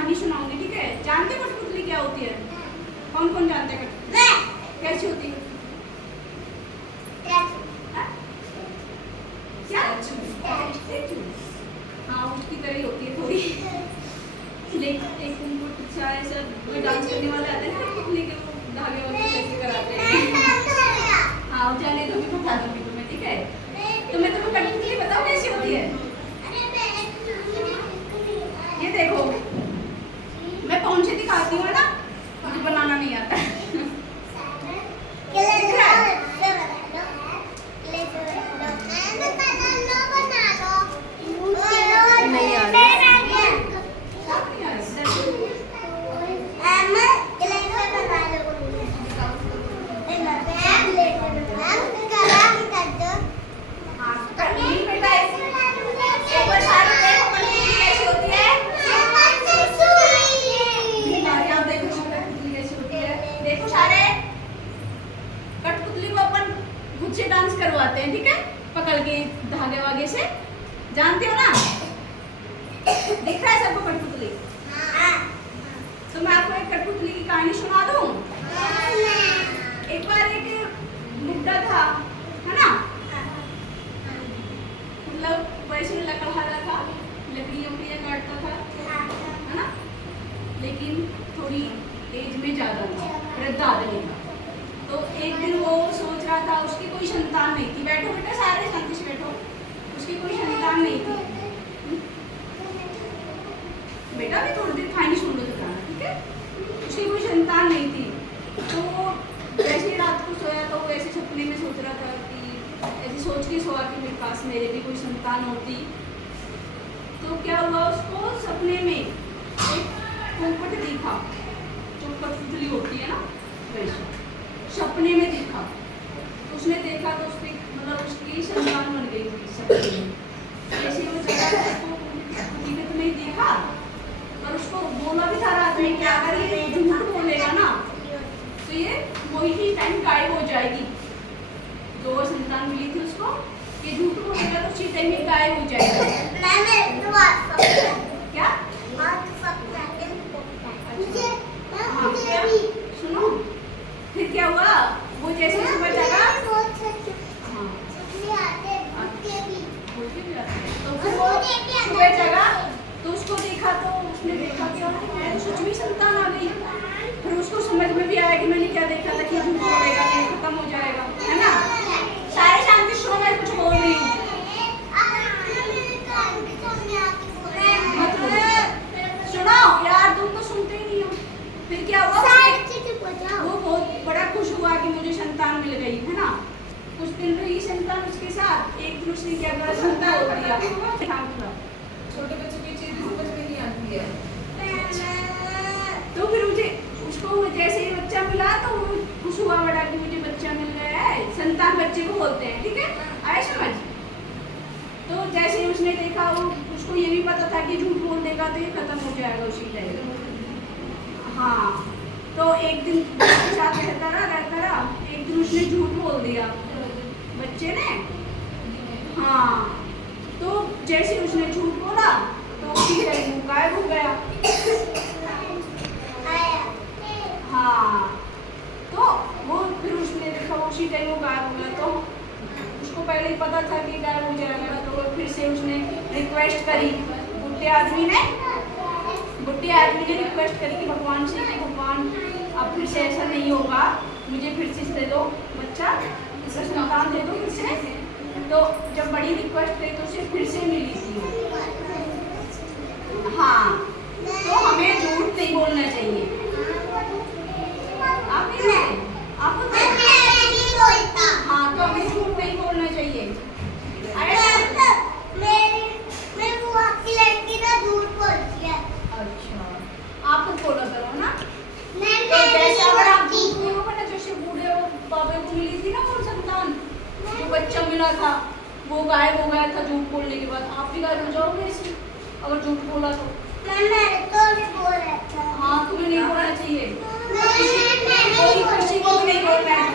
कहानी सुनाऊंगी, ठीक है? जानते हो कठपुतली क्या होती है? कौन कौन जानते हैं कठपुतली कैसी होती है? क्या? हाँ, उसकी तरह ही होती है थोड़ी, लेकिन एक उनको अच्छा ऐसा कोई डांस करने वाले आते हैं ना कठपुतली के, वो धागे वागे कैसे कराते हैं। हाँ, जाने तो मैं बता दूंगी तुम्हें, ठीक है? तो मैं तुम्हें कठपुतली बताऊँ कैसी होती है? ये देखो, मैं कौन सी दिखाती हूँ ना, मुझे बनाना नहीं आता है। नहीं आ रही। से डांस करवाते हैं, ठीक है? पकड़ के धागे वागे से, जानते हो ना? दिख रहा है सबको कठपुतली? तो मैं आपको एक कठपुतली की कहानी सुना दूं। एक बार एक बुड्ढा था, है ना? मतलब वैसे लकड़हारा था, लकड़ियाँ काटता था, है ना? लेकिन थोड़ी एज में ज्यादा था, वृद्ध आदमी था। तो एक दिन वो सोच रहा था, उसकी कोई संतान नहीं थी। बैठो बेटा, सारे शांति से बैठो। उसकी कोई संतान नहीं थी। बेटा भी थोड़ी देर कहानी सुन लो तो जाना, ठीक है? उसकी कोई संतान नहीं थी। तो वो जैसे रात को सोया तो वो ऐसे सपने में सोच रहा था कि ऐसे सोच के सोया कि मेरे पास मेरे भी कोई संतान होती। तो क्या हुआ, उसको सपने में एक पोपट दिखा, जो कठपुतली होती है ना, वैसे सपने में देखा। उसने देखा तो उसने मतलब उसकी संतान बन गई थी सपने में। जैसे वो जगह उसको तो नहीं देखा, और उसको बोला भी था रात में कि अगर ये झूठ बोलेगा ना तो ये वही टाइम गायब हो जाएगी। जो संतान मिली थी उसको, ये झूठ बोलेगा तो उसी टाइम ये गायब हो जाएगा। क्या? सुनो, फिर क्या हुआ, वो जैसे सुबह जगा, तो फिर वो सुबह जगा तो उसको देखा, तो उसने देखा कि मैं सच में संतान आ गई। फिर उसको समझ में भी आया कि मैंने क्या देखा था, कि झूठ बोलेगा नहीं, खत्म हो जाएगा, है ना? सारे शांति सुनो, मैं कुछ बोल रही हूँ। सुनो यार, तुम तो सुनते ही नहीं हो। फिर क्या हुआ, वो बहुत बड़ा खुश हुआ कि मुझे संतान मिल गई, है ना? कुछ दिन रही संतान उसके साथ। एक दिन उसने क्या करा, संतान हो दिया। छोटे बच्चों की चीज समझ में नहीं आती है। तो फिर मुझे उसको जैसे ही बच्चा मिला तो वो खुश हुआ बड़ा कि मुझे बच्चा मिल गया है। संतान बच्चे को बोलते हैं, ठीक है? आए समझ? तो जैसे ही उसने देखा, वो उसको ये भी पता था कि झूठ बोल देगा तो ये खत्म हो जाएगा उसी टाइम। हाँ, तो एक दिन उसके साथ रहता रहा, एक दिन उसने झूठ बोल दिया बच्चे ने। हाँ, तो जैसे उसने झूठ बोला तो उसी टाइम वो गायब हो गया। हाँ, तो वो फिर उसने देखा उसी टाइम वो गायब हो गया। तो उसको पहले ही पता था कि गायब हो जाएगा, तो फिर से उसने रिक्वेस्ट करी। बुढ़े आदमी ने रिक्वेस्ट करी कि भगवान से कि भगवान अब फिर से ऐसा नहीं होगा, मुझे फिर से दे दो बच्चा, इसका संतान दे दो फिर से। तो जब बड़ी रिक्वेस्ट करी तो उसे फिर से मिली थी। हाँ, तो हमें झूठ नहीं बोलना चाहिए। आप नहीं बोलते? आपको हाँ, तो हमें झूठ नहीं बोलना चाहिए। अच्छा, आप तो बोला करो ना। तो जैसे अगर आप झूठ बोलोगे ना, जैसे बूढ़े बाबे को मिली थी ना वो संतान, जो बच्चा मिला था वो गायब हो गया था झूठ बोलने के बाद, आप भी गायब हो जाओगे ऐसे अगर झूठ बोला तो। हाँ, तुम्हें नहीं बोलना चाहिए, किसी को भी नहीं बोलना है।